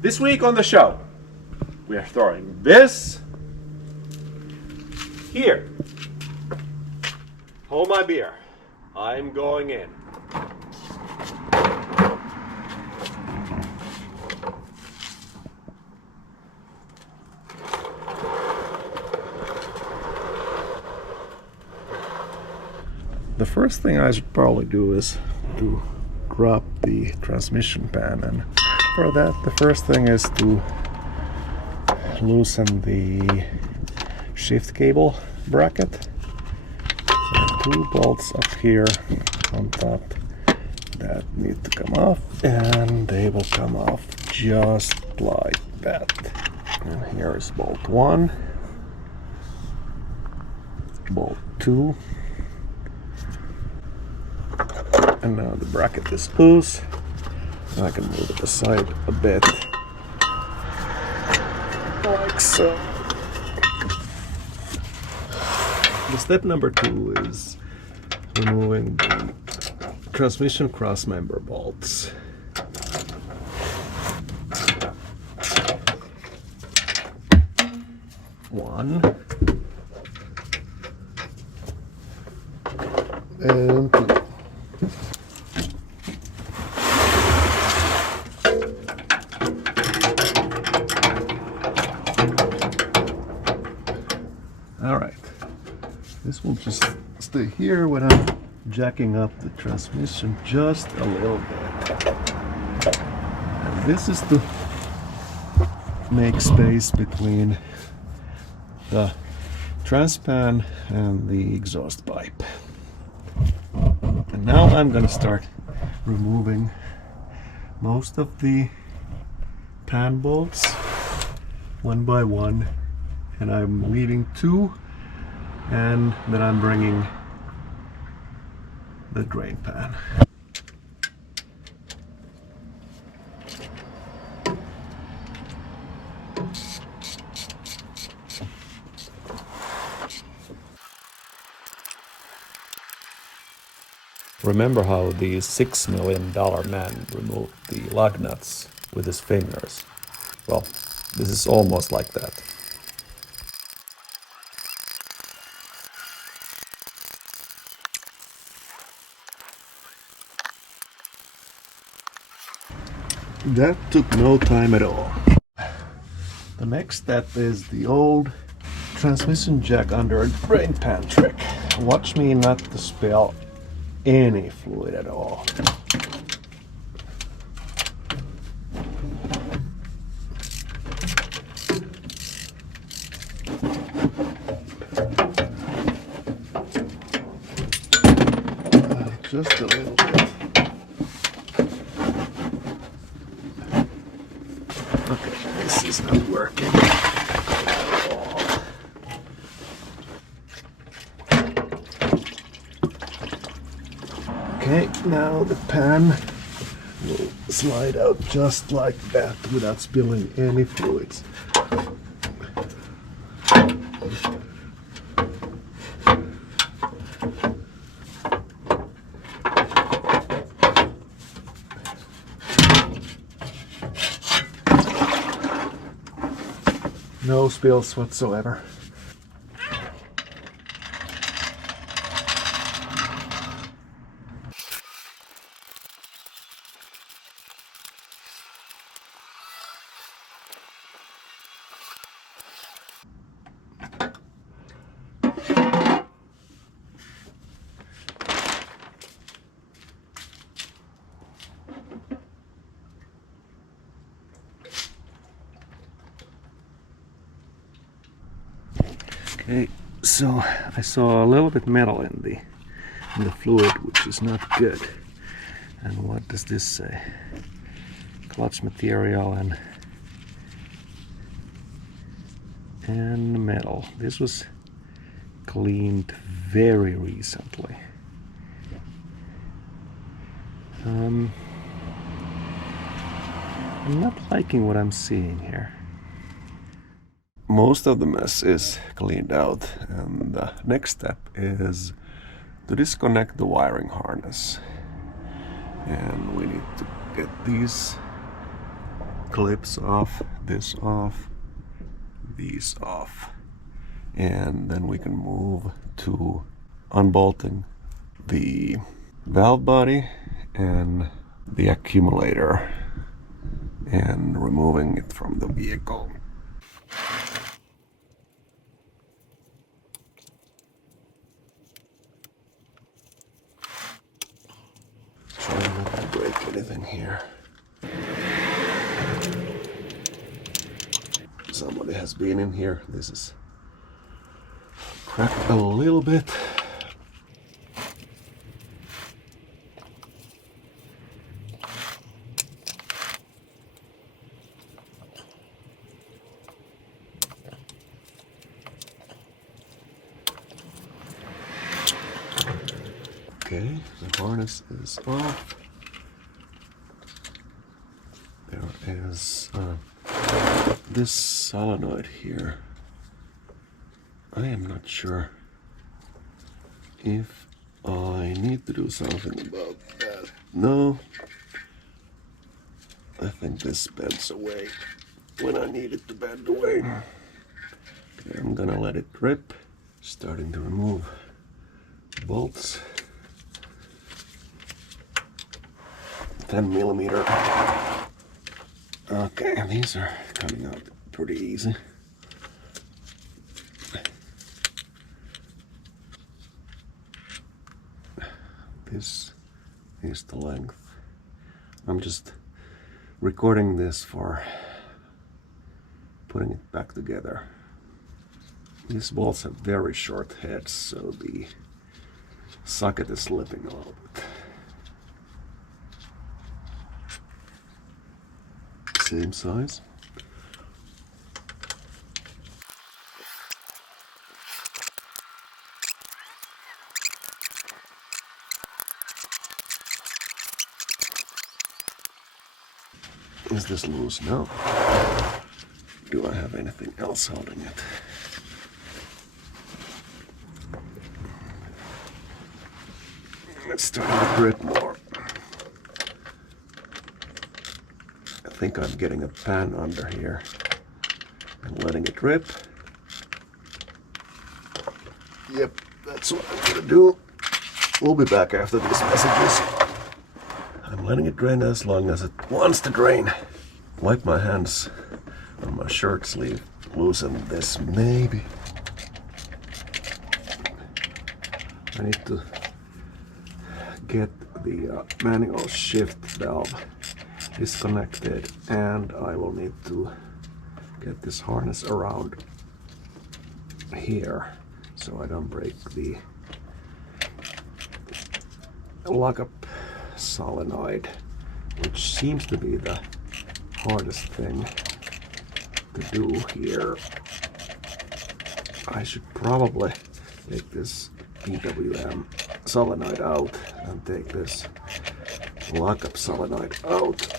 This week on the show, we are throwing this here. Hold my beer. I'm going in. The first thing I should probably do is to drop the transmission pan, and for that the first thing is to loosen the shift cable bracket. Two bolts up here on top that need to come off, and they will come off just like that. And here is bolt 1, bolt 2, and now the bracket is loose. I can move it aside a bit, like so. The step number 2 is removing the transmission crossmember bolts. One and 2. Alright, this will just stay here when I'm jacking up the transmission just a little bit. And this is to make space between the transpan and the exhaust pipe. And now I'm gonna start removing most of the pan bolts one by one, and I'm leaving 2, and then I'm bringing the drain pan. Remember how the $6 million man removed the lug nuts with his fingers? Well, this is almost like that. That took no time at all. The next step is the old transmission jack under a drain pan trick. Watch me not to spill any fluid at all. Just a little bit. Okay, this is not working at all. Okay, now the pan will slide out just like that without spilling any fluids. No spills whatsoever. Okay, so I saw a little bit metal in the fluid, which is not good. And what does this say? Clutch material and metal. This was cleaned very recently. I'm not liking what I'm seeing here. Most of the mess is cleaned out, and the next step is to disconnect the wiring harness. And we need to get these clips off, this off, these off. And then we can move to unbolting the valve body and the accumulator and removing it from the vehicle. Trying not to break anything here. Somebody has been in here. This is cracked a little bit. Okay, the harness is off. There is this solenoid here. I am not sure if I need to do something about that. No, I think this bends away when I need it to bend away. Okay, I'm gonna let it rip. Starting to remove bolts. 10mm. Okay, these are coming out pretty easy. This is the length. I'm just recording this for putting it back together. These bolts have very short heads, so the socket is slipping a little bit. Same size. Is this loose? No. Do I have anything else holding it? It's starting to grip more. I think I'm getting a pan under here and letting it rip. Yep, that's what I'm gonna do. We'll be back after these messages. I'm letting it drain as long as it wants to drain. Wipe my hands on my shirt sleeve. Loosen this, maybe. I need to get the manual shift valve disconnected, and I will need to get this harness around here so I don't break the lockup solenoid, which seems to be the hardest thing to do here. I should probably take this PWM solenoid out and take this lockup solenoid out.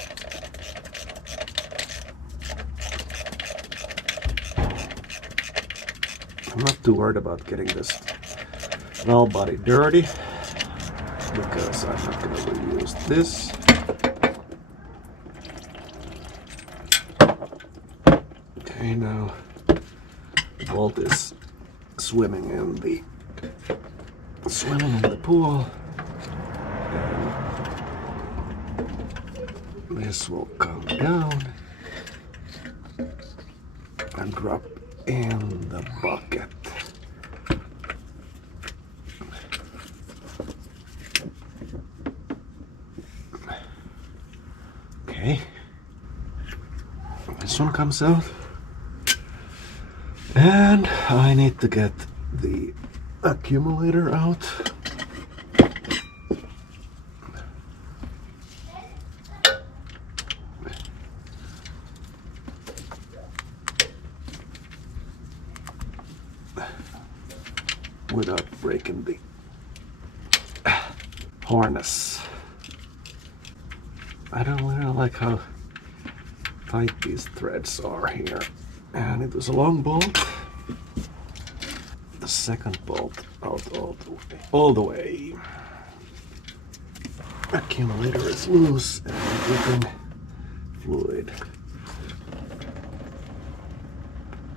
I'm not too worried about getting this valve body dirty because I'm not going to reuse this. Okay, now the bolt is swimming in the pool, and this will come down and drop in the bucket. Okay, this one comes out, and I need to get the accumulator out. Without breaking the harness. I don't really like how tight these threads are here. And it was a long bolt. The second bolt out all the way. Accumulator is loose and dripping fluid.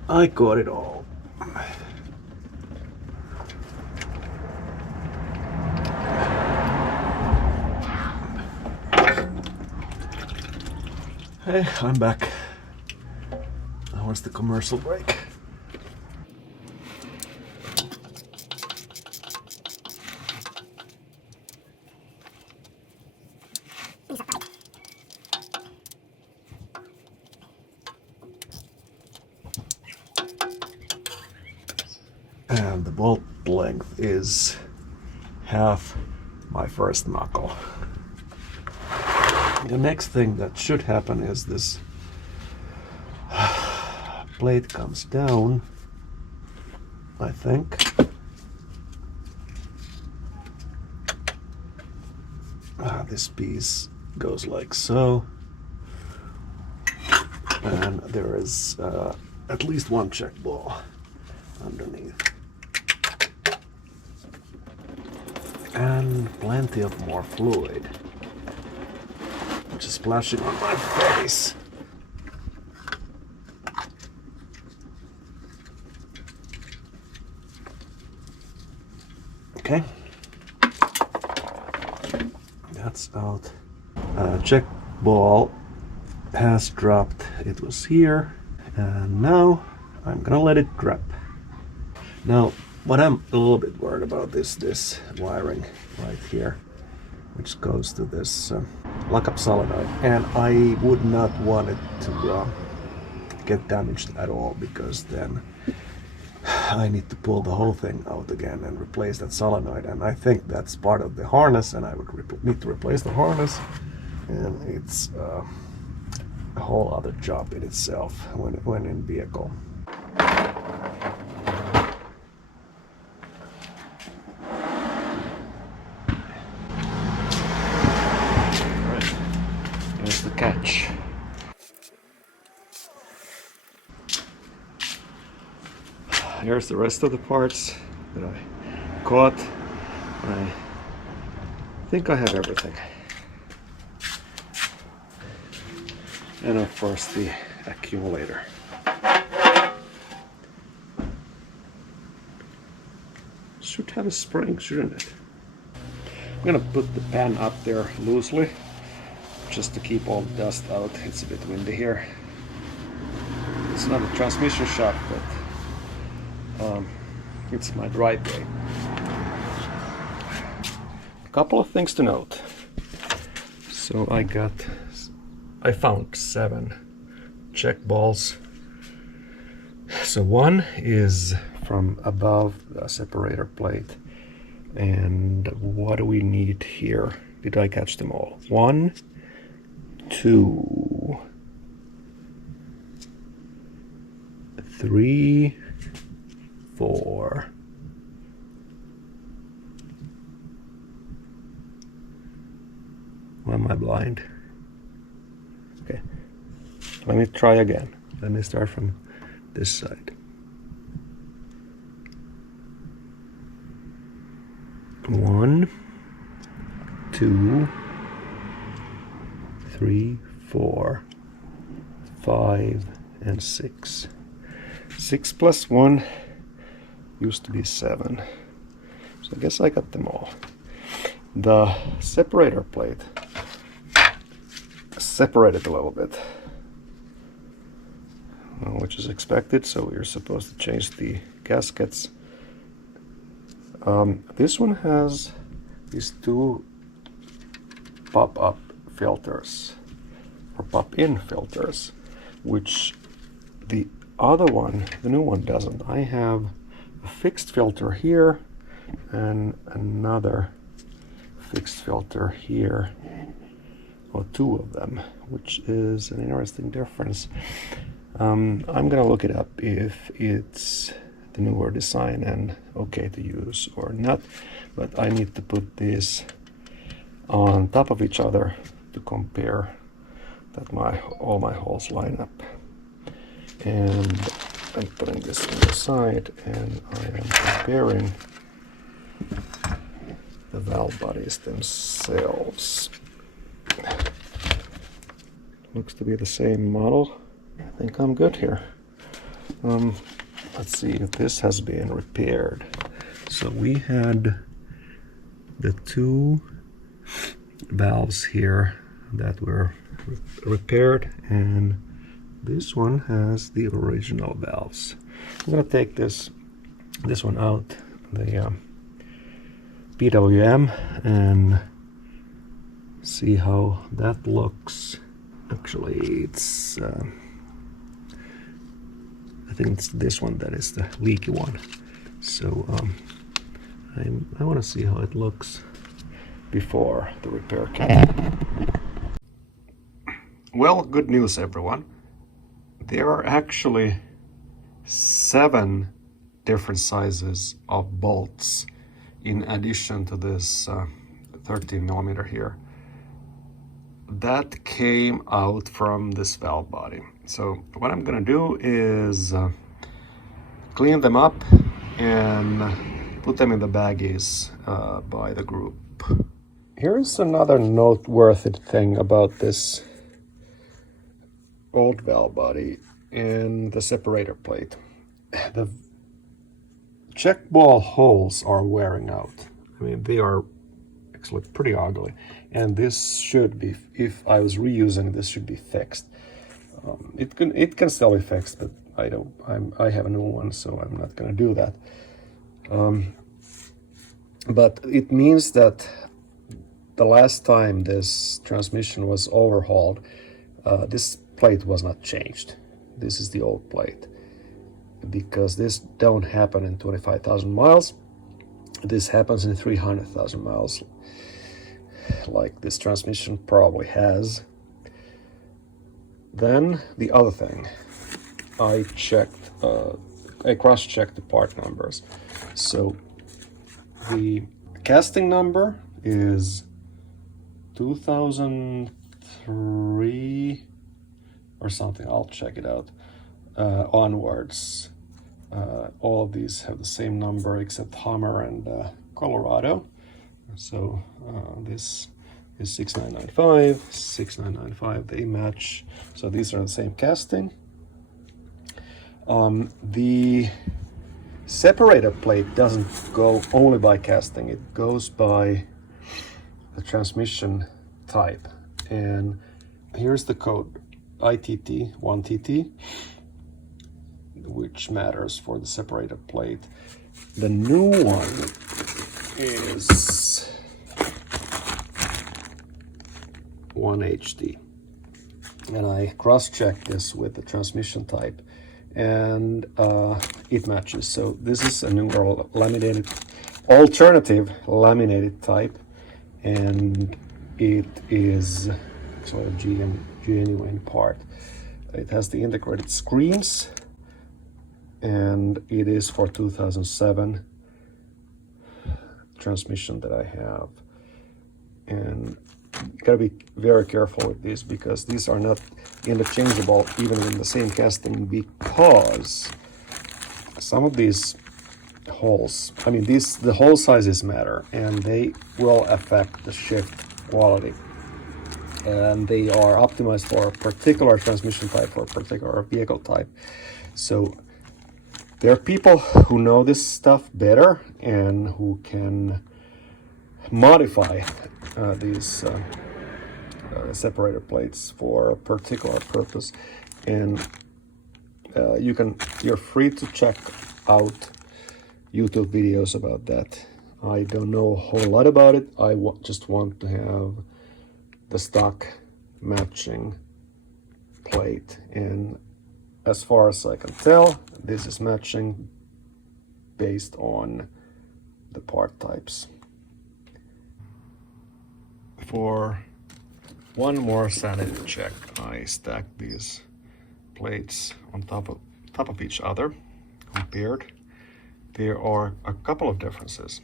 I got it all. Hey, I'm back. How was the commercial break? And the bolt length is half my first knuckle. The next thing that should happen is this plate comes down, I think. This piece goes like so. And there is at least one check ball underneath. And plenty of more fluid, which is splashing on my face. Okay, that's out. Check ball has dropped. It was here, and now I'm gonna let it drop. Now, what I'm a little bit worried about is this wiring right here, which goes to this lockup solenoid, and I would not want it to get damaged at all, because then I need to pull the whole thing out again and replace that solenoid, and I think that's part of the harness, and I would need to replace the harness, and it's a whole other job in itself when in vehicle. Here's the catch. Here's the rest of the parts that I caught. I think I have everything. And of course the accumulator. Should have a spring, shouldn't it? I'm gonna put the pan up there loosely, just to keep all the dust out. It's a bit windy here. It's not a transmission shop, but it's my driveway. A couple of things to note. So I found 7 check balls. So one is from above the separator plate. And what do we need here? Did I catch them all? 1, 2, 3, 4. Why am I blind? Okay, let me try again. Let me start from this side. 1, 2, 3, 4, 5, and 6. 6 plus 1 used to be 7. So I guess I got them all. The separator plate separated a little bit, which is expected, so we're supposed to change the gaskets. This one has these 2 pop-up filters, or pop-in filters, which the other one, the new one, doesn't. I have a fixed filter here and another fixed filter here, or 2 of them, which is an interesting difference. I'm gonna look it up if it's the newer design and okay to use or not, but I need to put these on top of each other to compare that all my holes line up. And I'm putting this on the side, and I am comparing the valve bodies themselves. Looks to be the same model. I think I'm good here. Let's see if this has been repaired. So we had the two valves here that were repaired, and this one has the original valves. I'm gonna take this one out, the PWM, and see how that looks. Actually, it's I think it's this one that is the leaky one. So I want to see how it looks before the repair kit. Well, good news everyone. There are actually 7 different sizes of bolts in addition to this 13mm here that came out from this valve body. So what I'm gonna do is clean them up and put them in the baggies by the group. Here's another noteworthy thing about this old valve body and the separator plate. The check ball holes are wearing out. I mean, they are actually pretty ugly, and this should be, if I was reusing, this should be fixed. It can still be fixed, but I have a new one, so I'm not gonna do that. But it means that the last time this transmission was overhauled, this plate was not changed. This is the old plate, because this don't happen in 25,000 miles. This happens in 300,000 miles, like this transmission probably has. Then the other thing, I cross-checked the part numbers. So the casting number is 2003 or something. I'll check it out. Onwards, all of these have the same number except Hummer and Colorado. So this is 6995, 6995, they match. So these are the same casting. The separator plate doesn't go only by casting, it goes by the transmission type. And here's the code, ITT 1TT, which matters for the separator plate. The new one is 1HT, and I cross-checked this with the transmission type, and it matches. So this is a new laminated, alternative laminated type, and it is actually a genuine part. It has the integrated screens, and it is for 2007 transmission that I have. And you gotta be very careful with these, because these are not interchangeable even in the same casting, because some of these holes, I mean, the hole sizes matter, and they will affect the shift quality. And they are optimized for a particular transmission type or a particular vehicle type. So there are people who know this stuff better and who can modify these separator plates for a particular purpose, and you're free to check out YouTube videos about that. I don't know a whole lot about it. I just want to have the stock matching plate, and as far as I can tell, this is matching based on the part types. For one more sanity check, I stacked these plates on top of each other, compared. There are a couple of differences.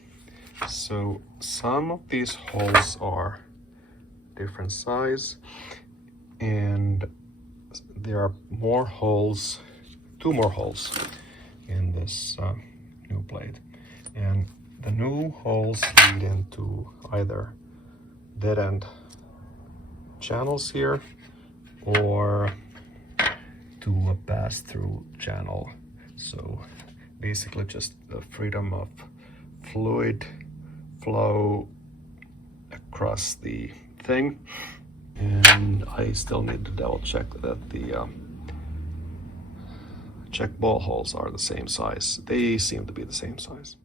So some of these holes are different size, and there are more holes, 2 more holes in this new plate, and the new holes lead into either dead end channels here or to a pass-through channel So basically just the freedom of fluid flow across the thing. And I still need to double check that the check ball holes are the same size. They seem to be the same size.